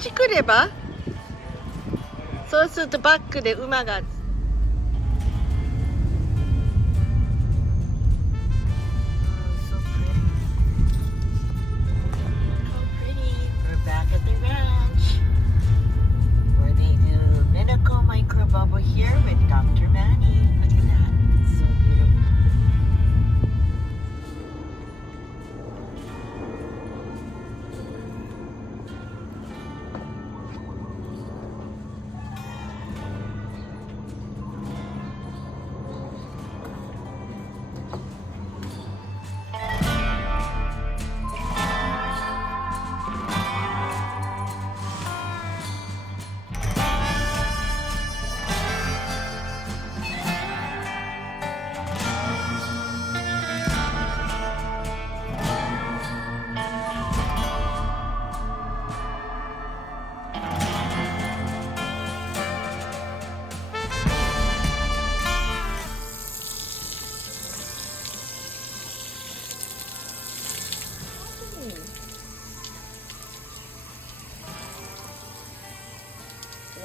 ち来れば、そうするとバックで馬が。Back at the ranch, where they do Minicle micro bubble here with Dr. Manny. Look at that, it's so beautiful.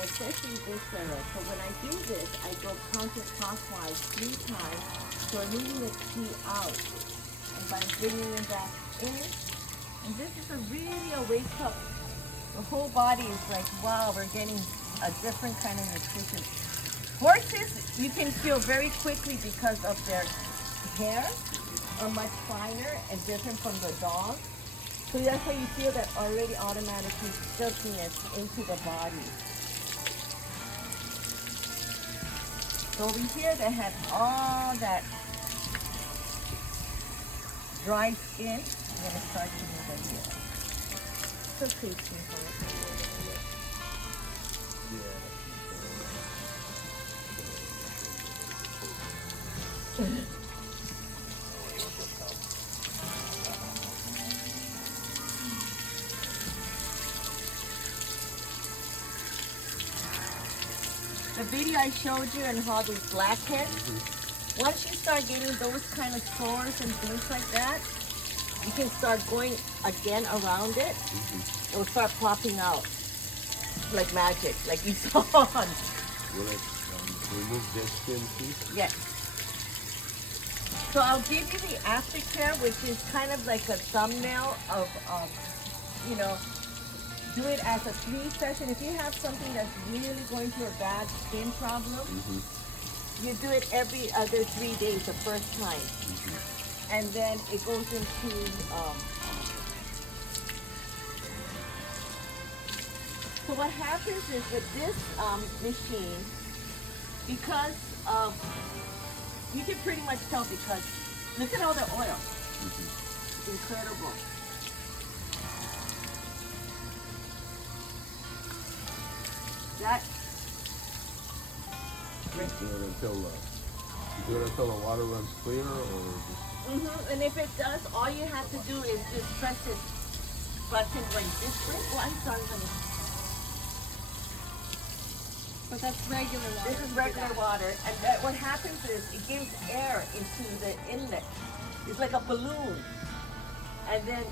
Especially this area. So when I do this, I go counterclockwise 3 times. So I'm moving the tea out. And by bringing it back in, and this is a really a wake up. The whole body is like, wow, we're getting a different kind of nutrition. Horses, you can feel very quickly because of their hair are much finer and different from the dog. So that's how you feel that already automatically silkiness into the body. So over here they have all that dry skin. I'm going to start to move it here. So tasty. The video I showed you and how these blackheads, once you start getting those kind of sores and things like that, you can start going again around it. It will start popping out like magic, like you saw. Will it remove their skin too? Yes. So I'll give you the aftercare, which is kind of like a thumbnail of, you know, do it as a 3-session. If you have something that's really going through a bad skin problem, you do it every other 3 days the first time. And then it goes into, so what happens is with this machine, because you can pretty much tell because, look at all the oil. It's incredible. That You do it until the water runs clear, or just... And if it does, all you have to do is just press this button like this way. Oh, I'm sorry, honey. But that's regular water. This is regular water, and that, what happens is it gives air into the inlet. It's like a balloon, and then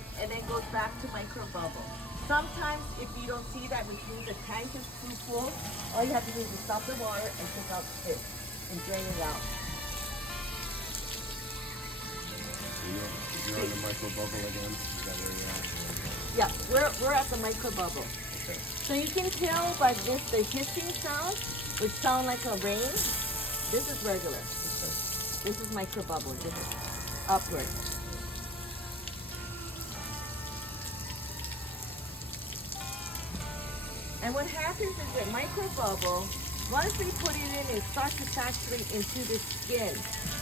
goes back to micro bubble. Sometimes, if you don't see that, which means the tank is too full, all you have to do is to stop the water and take out this and drain it out. You're on the micro bubble again? Is that where you're at? Yeah, we're at the micro bubble. Okay. So you can tell by this, the hissing sound, which sound like a rain. This is regular. Okay. This is micro bubble. This is upward. And what happens is that micro bubble, once we put it in, it starts to saturate into the skin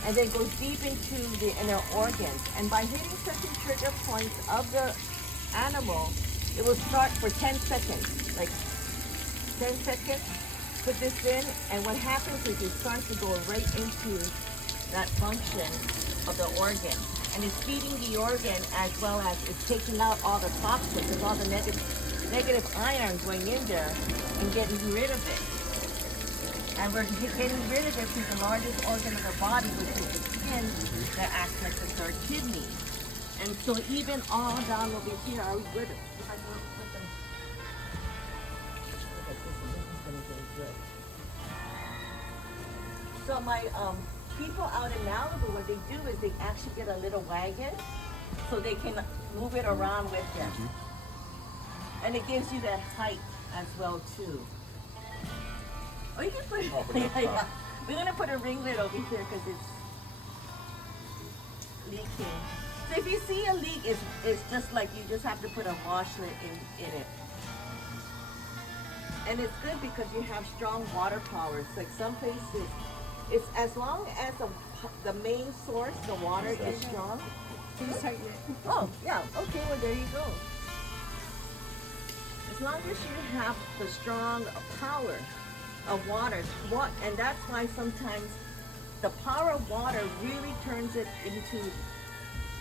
and then goes deep into the inner organs. And by hitting certain trigger points of the animal, it will start for 10 seconds, like 10 seconds, put this in, and what happens is it starts to go right into that function of the organ. And it's feeding the organ as well as it's taking out all the toxins and all the negative iron going in there and getting rid of it. And we're getting rid of it through the largest organ of the body, which is the skin, that acts like the third kidney. And so even all down over here, are we good? If I go put them Okay, good. So my people out in Malibu, what they do is they actually get a little wagon so they can move it around with them. And it gives you that height as well too. Oh, you can put yeah. We're gonna put a ringlet over here because it's leaking. So if you see a leak, it's just like you just have to put a washlet in it. And it's good because you have strong water power. It's like some places, it's as long as the main source, the water is strong. So just tighten it. Oh, yeah. Okay, well, there you go. As long as you have the strong power of water, and that's why sometimes the power of water really turns it into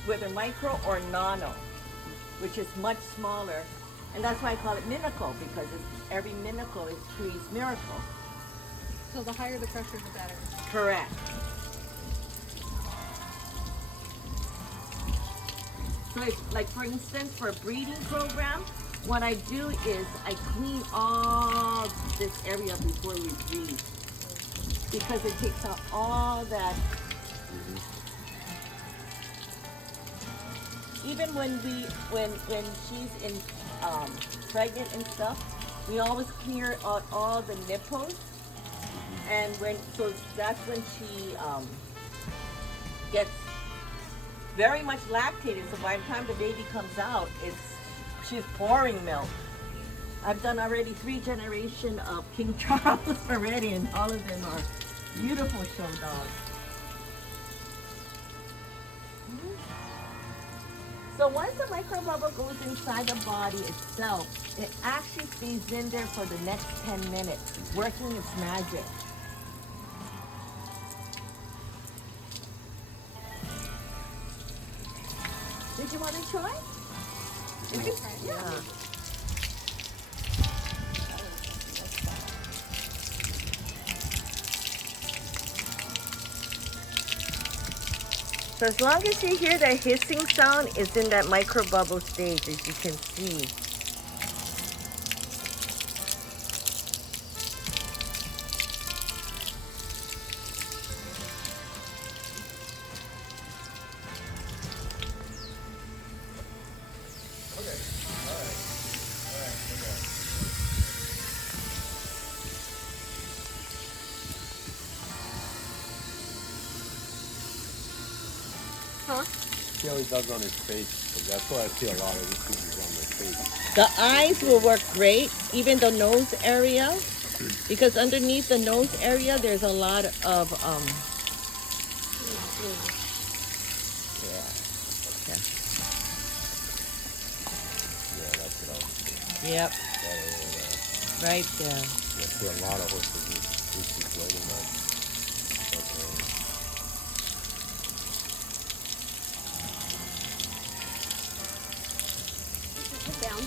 whether micro or nano, which is much smaller. And that's why I call it Minicle, because every Minicle is creates miracle. So the higher the pressure, the better. Correct. So it's like, for instance, for a breeding program, what I do is I clean all this area before we breed, because it takes out all that. Even when she's in pregnant and stuff, we always clear out all the nipples, and so that's when she gets very much lactated. So by the time the baby comes out, she's pouring milk. I've done already 3 generations of King Charles already, and all of them are beautiful show dogs. So once the microbubble goes inside the body itself, it actually stays in there for the next 10 minutes, working its magic. Did you want to try? Yeah. So as long as you hear that hissing sound, it's in that microbubble stage, as you can see. Huh? See how he does on his face, because that's why I see a lot of issues on their face. The eyes will work great, even the nose area, because underneath the nose area there's a lot of Yeah, that's what I was thinking. Yep, That area there. right there. I see a lot of horses with issues right in that. Put down.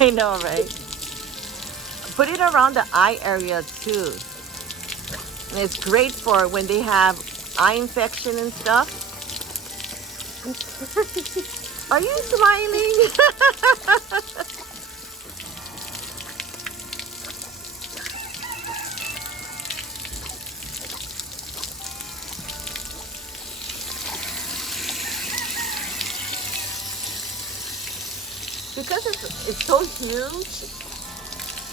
I know, right? Put it around the eye area too. And it's great for when they have eye infection and stuff. Are you smiling? Because it's so huge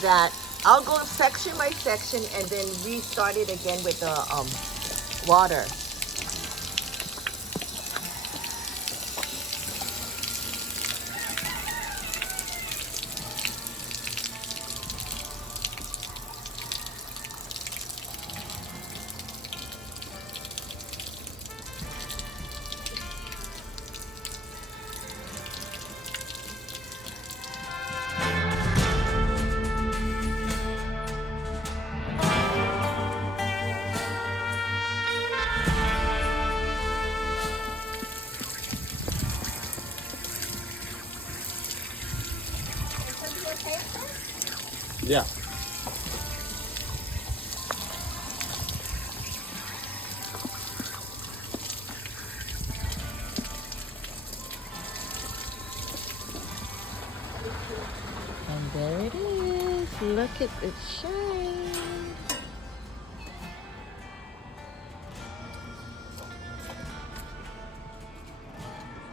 that I'll go section by section and then restart it again with the water. Yeah. And there it is. Look at it shine.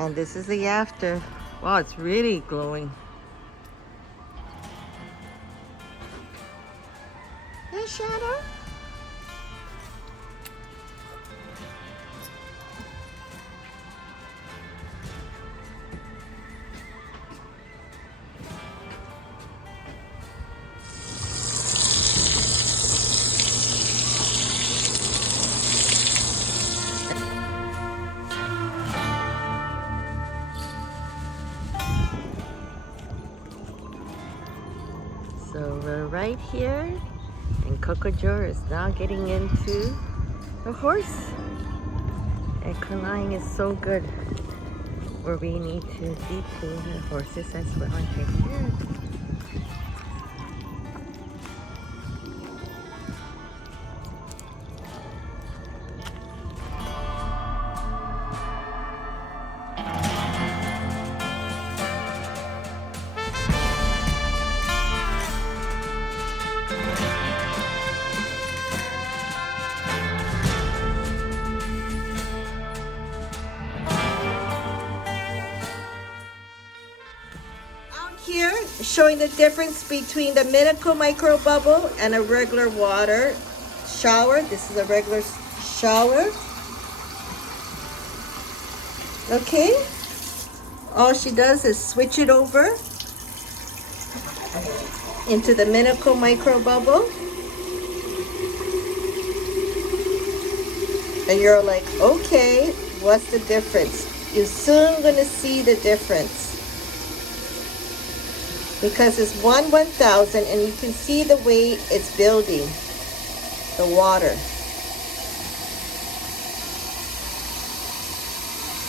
And this is the after. Wow, it's really glowing. Yeah, Shadow? So we're right here, and Cocojor is now getting into the horse. And Kaline is so good, where we need to deep cool the horses as well right here. Here, showing the difference between the Minicle micro bubble and a regular water shower. This is a regular shower. Okay, all she does is switch it over into the Minicle micro bubble. And you're like, okay, what's the difference? You're soon gonna see the difference. Because it's 1/1000, and you can see the way it's building the water.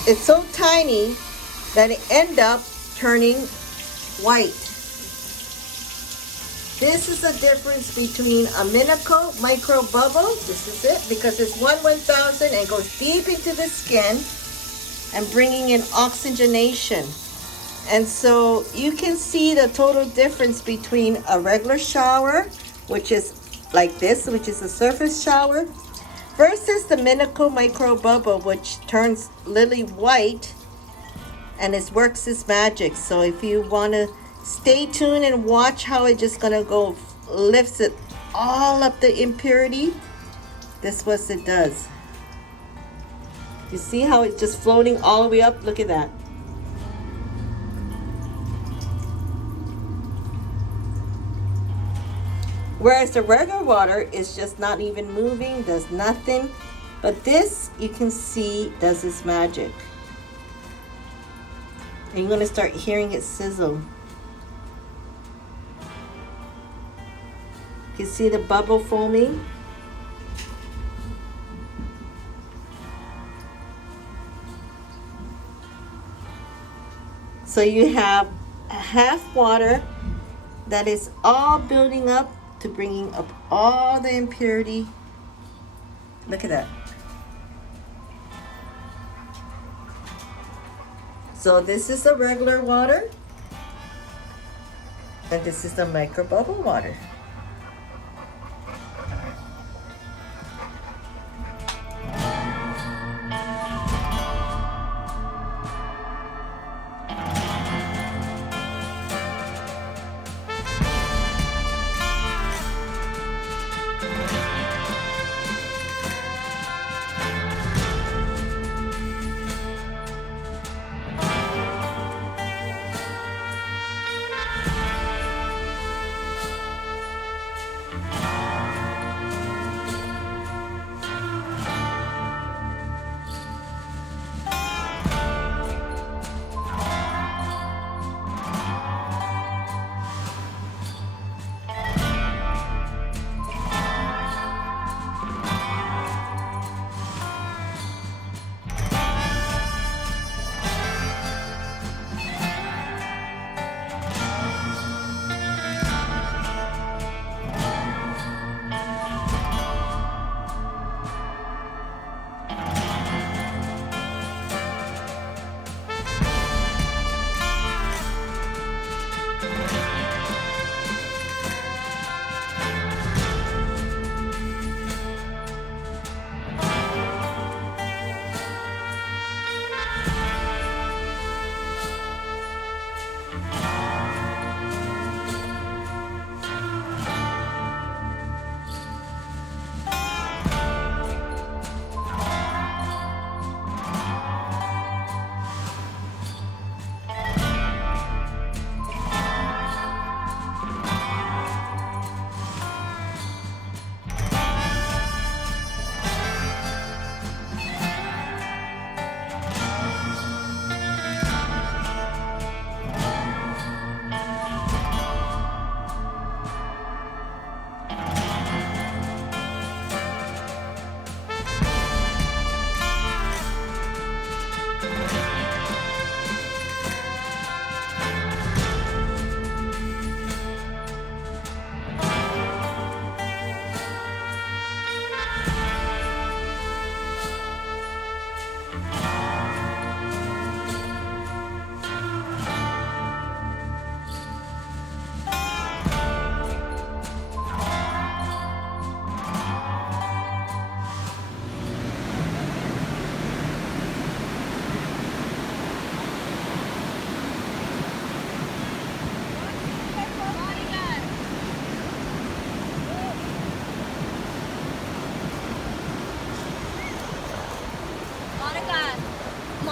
It's so tiny that it ends up turning white. This is the difference between a Minicle micro bubble, this is it, because it's 1/1000 and goes deep into the skin and bringing in oxygenation. And so you can see the total difference between a regular shower, which is like this, which is a surface shower, versus the Minicle micro bubble, which turns lily white and it works its magic. So if you want to stay tuned and watch how it just gonna go lifts it all up the impurity, this what it does. You see how it's just floating all the way up? Look at that. Whereas the regular water is just not even moving, does nothing. But this, you can see, does its magic. And you're gonna start hearing it sizzle. You see the bubble foaming? So you have half water that is all building up to bringing up all the impurity. Look at that. So this is the regular water, and this is the micro bubble water.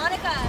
Monica.